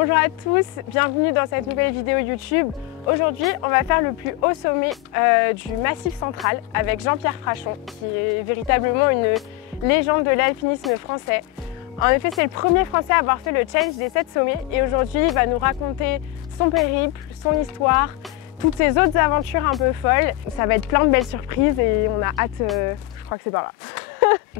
Bonjour à tous, bienvenue dans cette nouvelle vidéo YouTube. Aujourd'hui, on va faire le plus haut sommet du Massif Central avec Jean-Pierre Frachon, qui est véritablement une légende de l'alpinisme français. En effet, c'est le premier Français à avoir fait le challenge des 7 sommets et aujourd'hui, il va nous raconter son périple, son histoire, toutes ses autres aventures un peu folles. Ça va être plein de belles surprises et on a hâte, je crois que c'est par là.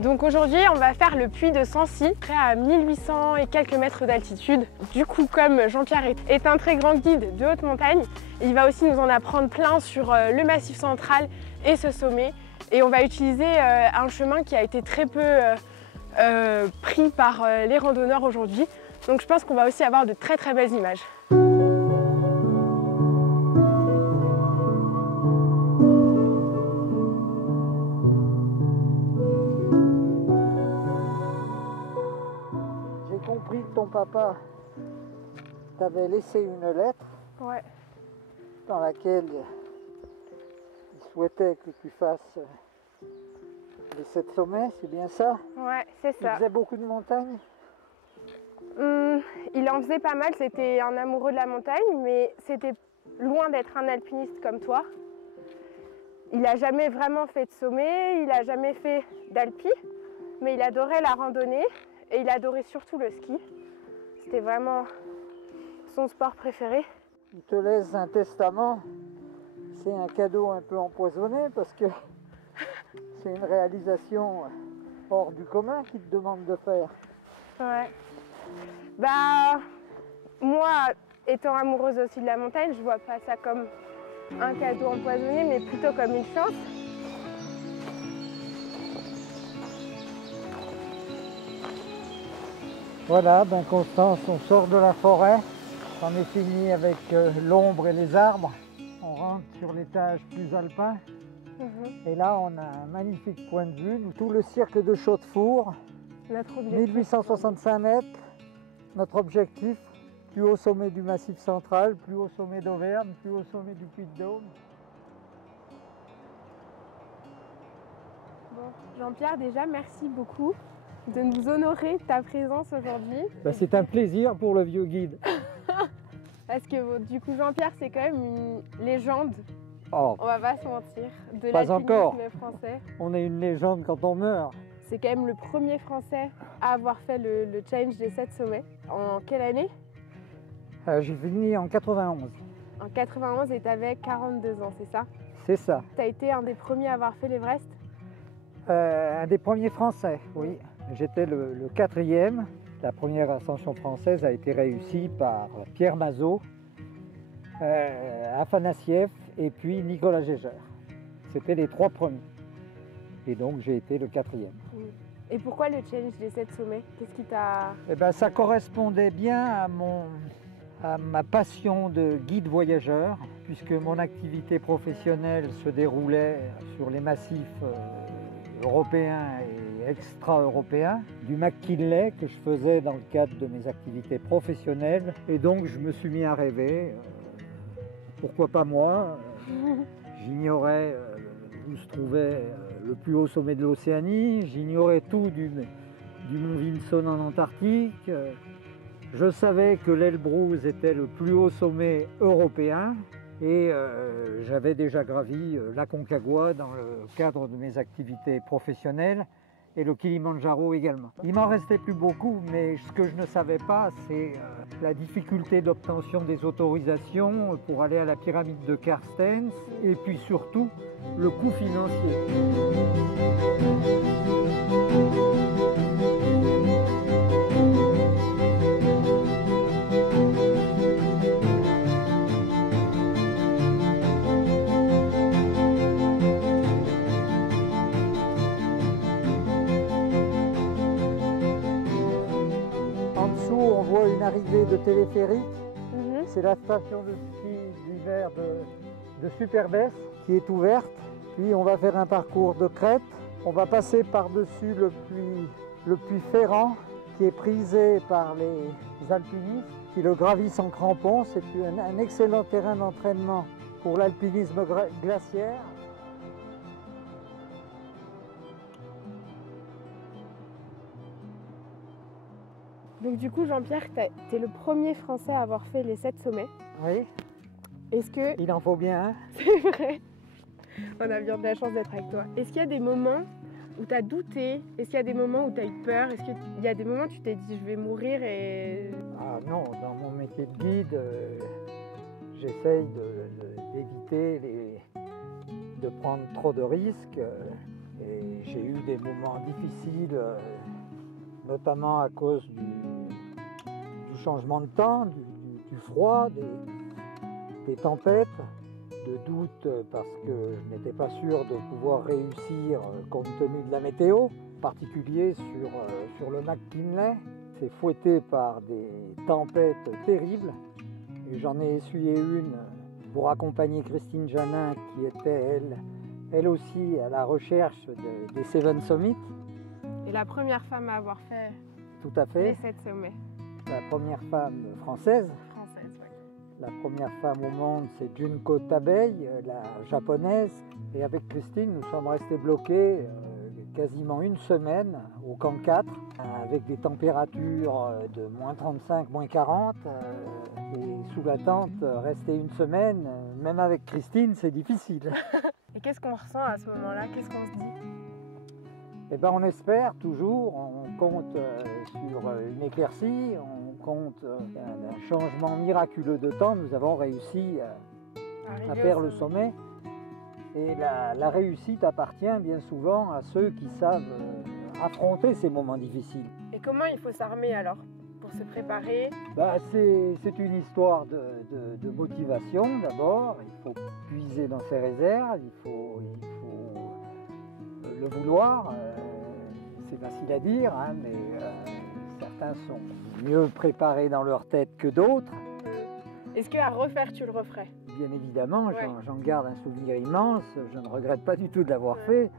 Donc aujourd'hui, on va faire le puy de Sancy, près à 1800 et quelques mètres d'altitude. Du coup, comme Jean-Pierre est un très grand guide de haute montagne, il va aussi nous en apprendre plein sur le Massif Central et ce sommet. Et on va utiliser un chemin qui a été très peu pris par les randonneurs aujourd'hui. Donc je pense qu'on va aussi avoir de très très belles images. J'ai compris que ton papa t'avait laissé une lettre dans laquelle il souhaitait que tu fasses les 7 sommets, c'est bien ça? Ouais, c'est ça. Il faisait beaucoup de montagnes? Il en faisait pas mal, c'était un amoureux de la montagne, mais c'était loin d'être un alpiniste comme toi. Il n'a jamais vraiment fait de sommet, il n'a jamais fait d'alpi, mais il adorait la randonnée et il adorait surtout le ski. C'était vraiment son sport préféré. Il te laisse un testament, c'est un cadeau un peu empoisonné parce que c'est une réalisation hors du commun qu'il te demande de faire. Ouais. Bah, moi, étant amoureuse aussi de la montagne, je vois pas ça comme un cadeau empoisonné, mais plutôt comme une chance. Voilà, ben Constance, on sort de la forêt, on est fini avec l'ombre et les arbres, on rentre sur l'étage plus alpin. Et là, on a un magnifique point de vue, tout le cirque de Chaudefour, 1865 mètres. Notre objectif, plus haut sommet du Massif Central, plus haut sommet d'Auvergne, plus haut sommet du Puy-de-Dôme. Bon, Jean-Pierre, déjà, merci beaucoup de nous honorer de ta présence aujourd'hui. Ben, c'est un plaisir pour le vieux guide. Parce que du coup, Jean-Pierre, c'est quand même une légende. Oh, On va pas se mentir, de pas encore. l'alpinisme français. On est une légende quand on meurt. C'est quand même le premier Français à avoir fait le challenge des 7 sommets. En quelle année? J'ai fini en 91. En 91 et tu avais 42 ans, c'est ça? C'est ça. Tu as été un des premiers à avoir fait l'Everest? Un des premiers Français, oui. J'étais le 4e. La première ascension française a été réussie par Pierre Mazot, Afanassiev et puis Nicolas Geiger. C'était les 3 premiers. Et donc j'ai été le 4e. Et pourquoi le challenge des 7 sommets? Qu'est-ce qui t'a... Eh ben, ça correspondait bien à ma passion de guide voyageur, puisque mon activité professionnelle se déroulait sur les massifs européens et extra-européens, du McKinley que je faisais dans le cadre de mes activités professionnelles. Et donc je me suis mis à rêver, pourquoi pas moi. J'ignorais où se trouvait le plus haut sommet de l'Océanie, j'ignorais tout du mont Vinson en Antarctique. Je savais que l'Elbrus était le plus haut sommet européen et j'avais déjà gravi l'Aconcagua dans le cadre de mes activités professionnelles et le Kilimandjaro également. Il m'en restait plus beaucoup, mais ce que je ne savais pas, c'est la difficulté d'obtention des autorisations pour aller à la pyramide de Carstens et puis surtout le coût financier. On voit une arrivée de téléphérique, c'est la station de ski d'hiver de Superbès qui est ouverte. Puis on va faire un parcours de crête, on va passer par-dessus le puits Ferrand qui est prisé par les alpinistes qui le gravissent en crampons. C'est un excellent terrain d'entraînement pour l'alpinisme glaciaire. Donc du coup, Jean-Pierre, tu es le premier Français à avoir fait les 7 sommets. Oui, Est-ce que... il en faut bien, hein. C'est vrai. On a bien de la chance d'être avec toi. Est-ce qu'il y a des moments où tu as douté? Est-ce qu'il y a des moments où tu as eu peur? Est-ce qu'il y a des moments où tu t'es dit je vais mourir et... Ah non, dans mon métier de guide, j'essaye d'éviter de prendre trop de risques. Et j'ai eu des moments difficiles, notamment à cause du changement de temps, du froid, des tempêtes, de doutes parce que je n'étais pas sûr de pouvoir réussir compte tenu de la météo, en particulier sur le Mac Kinley. C'est fouetté par des tempêtes terribles et j'en ai essuyé une pour accompagner Christine Janin qui était elle aussi à la recherche des Seven Summits. Et la première femme à avoir fait Tout à fait. les 7 sommets. La première femme française. Française, oui. La première femme au monde, c'est Junko Tabei, la japonaise. Et avec Christine, nous sommes restés bloqués quasiment une semaine au camp 4, avec des températures de moins 35, moins 40. Et sous la tente, rester une semaine, même avec Christine, c'est difficile. Et qu'est-ce qu'on ressent à ce moment-là? Qu'est-ce qu'on se dit? Eh ben, on espère toujours, on compte sur une éclaircie, on compte un changement miraculeux de temps. Nous avons réussi à faire le sommet. Et la réussite appartient bien souvent à ceux qui savent affronter ces moments difficiles. Et comment il faut s'armer alors pour se préparer? C'est une histoire de motivation d'abord. Il faut puiser dans ses réserves, il faut le vouloir. C'est facile à dire, hein, mais certains sont mieux préparés dans leur tête que d'autres. Est-ce qu'à refaire, tu le referais? Bien évidemment, ouais. J'en garde un souvenir immense. Je ne regrette pas du tout de l'avoir fait.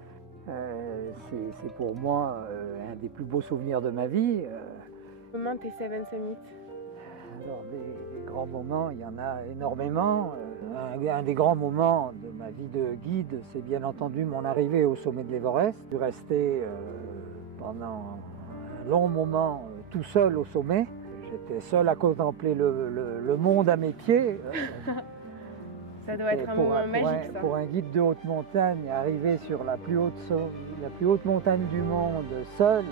C'est pour moi un des plus beaux souvenirs de ma vie. Comment tes Seven Summits? Alors, des grands moments, il y en a énormément. Un des grands moments de ma vie de guide, c'est bien entendu mon arrivée au sommet de l'Everest. Je suis resté pendant un long moment tout seul au sommet. J'étais seul à contempler le monde à mes pieds. Ça doit être un moment magique, ça. Pour un guide de haute montagne, arriver sur la plus haute montagne du monde seul,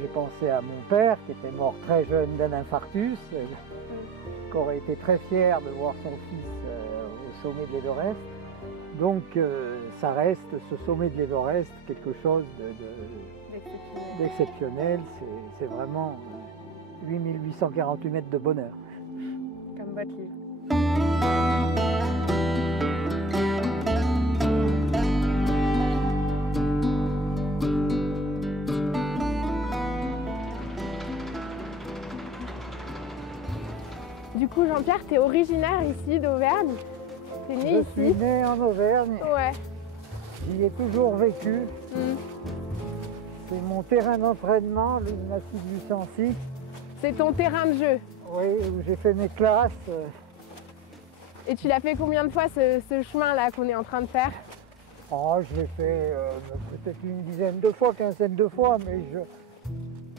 j'ai pensé à mon père qui était mort très jeune d'un infarctus, qui aurait été très fier de voir son fils au sommet de l'Everest. Donc ça reste, ce sommet de l'Everest, quelque chose d'exceptionnel. C'est vraiment 8848 mètres de bonheur. Comme votre livre. Du coup, Jean-Pierre, tu es originaire ici d'Auvergne? Tu es né ici? Je suis né en Auvergne. Ouais. J'y ai toujours vécu. C'est mon terrain d'entraînement, le massif du Sancy. C'est ton terrain de jeu? Oui, où j'ai fait mes classes. Et tu l'as fait combien de fois ce chemin-là qu'on est en train de faire? Oh, je l'ai fait peut-être une dizaine de fois, quinzaine de fois, mais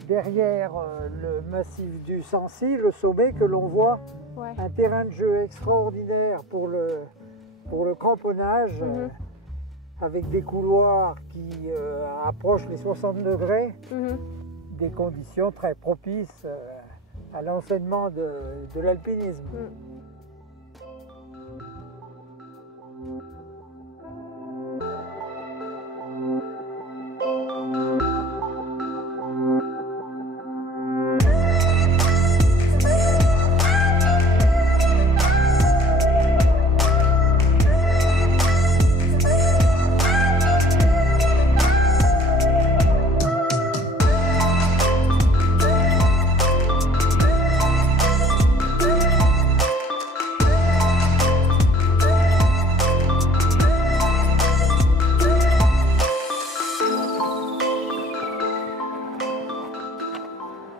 derrière le massif du Sancy, le sommet que l'on voit, ouais. Un terrain de jeu extraordinaire pour le cramponnage, avec des couloirs qui approchent les 60 degrés, des conditions très propices à l'enseignement de l'alpinisme.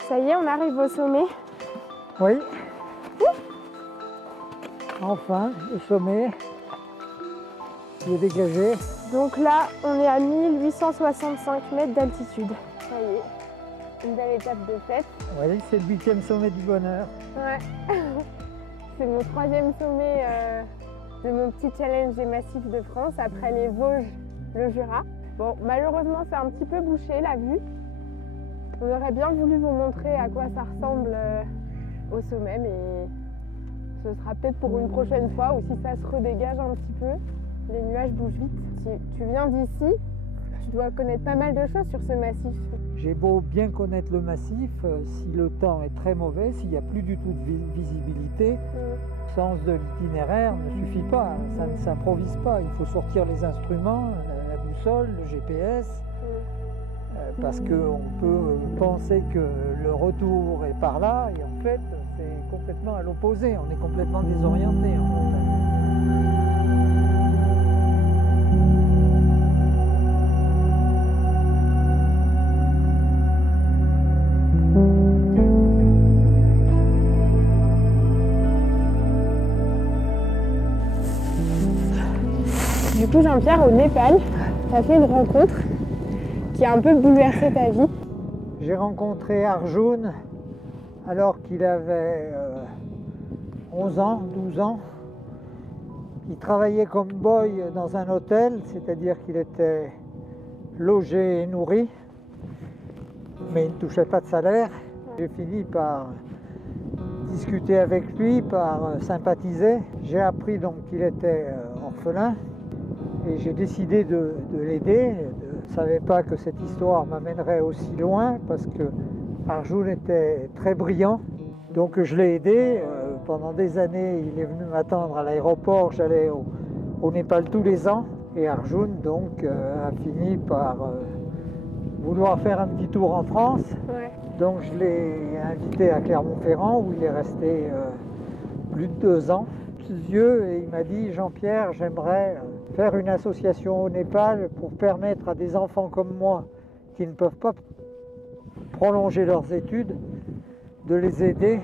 Ça y est, on arrive au sommet. Oui. Enfin, le sommet qui est dégagé. Donc là, on est à 1865 mètres d'altitude. Ça y est. une belle étape de fête. Oui, c'est le 8e sommet du bonheur. Ouais. C'est mon 3e sommet de mon petit challenge des massifs de France, après les Vosges, le Jura. Bon, malheureusement, c'est un petit peu bouché la vue. On aurait bien voulu vous montrer à quoi ça ressemble au sommet, mais ce sera peut-être pour une prochaine fois, ou si ça se redégage un petit peu. Les nuages bougent vite. Si tu viens d'ici, tu dois connaître pas mal de choses sur ce massif. J'ai beau bien connaître le massif, si le temps est très mauvais, s'il n'y a plus du tout de visibilité, le sens de l'itinéraire ne suffit pas, ça ne s'improvise pas. Il faut sortir les instruments, la boussole, le GPS, parce qu'on peut penser que le retour est par là, et en fait, c'est complètement à l'opposé, on est complètement désorienté en montagne. Du coup, Jean-Pierre, au Népal, tu as fait une rencontre qui a un peu bouleversé ta vie. J'ai rencontré Arjun alors qu'il avait 11 ans, 12 ans. Il travaillait comme boy dans un hôtel, c'est-à-dire qu'il était logé et nourri, mais il ne touchait pas de salaire. J'ai fini par discuter avec lui, par sympathiser. J'ai appris donc qu'il était orphelin et j'ai décidé de l'aider. Je ne savais pas que cette histoire m'amènerait aussi loin parce que Arjun était très brillant. Donc je l'ai aidé. Pendant des années, il est venu m'attendre à l'aéroport. J'allais au Népal tous les ans. Et Arjun donc a fini par vouloir faire un petit tour en France. Ouais. Donc je l'ai invité à Clermont-Ferrand où il est resté plus de 2 ans. Yeux, et il m'a dit: Jean-Pierre, j'aimerais faire une association au Népal pour permettre à des enfants comme moi qui ne peuvent pas prolonger leurs études de les aider.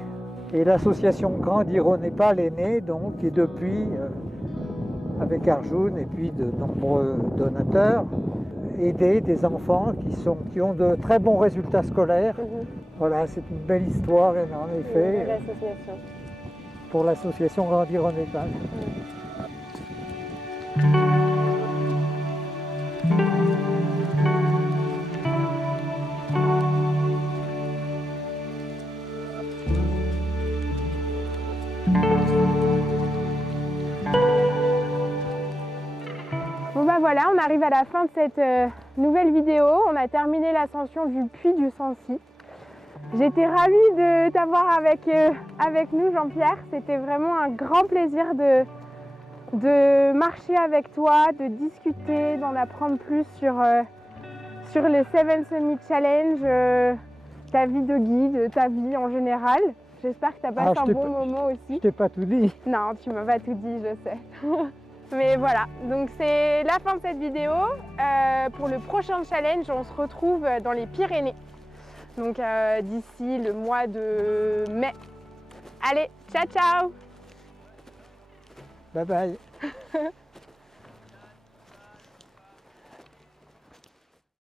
Et l'association Grandir au Népal est née donc, et depuis, avec Arjun et puis de nombreux donateurs, aider des enfants qui ont de très bons résultats scolaires. Voilà, c'est une belle histoire, en effet. Une belle association. Pour l'association Grandir au Népal. Bon bah voilà, on arrive à la fin de cette nouvelle vidéo. On a terminé l'ascension du Puy du Sancy. J'étais ravie de t'avoir avec nous, Jean-Pierre. C'était vraiment un grand plaisir de marcher avec toi, de discuter, d'en apprendre plus sur le Seven Summit Challenge, ta vie de guide, ta vie en général. J'espère que tu as passé un bon moment aussi. Je t'ai pas tout dit. Non, tu m'as pas tout dit, je sais. Mais voilà, donc c'est la fin de cette vidéo. Pour le prochain challenge, on se retrouve dans les Pyrénées. Donc d'ici le mois de mai. Allez, ciao ciao! Bye bye!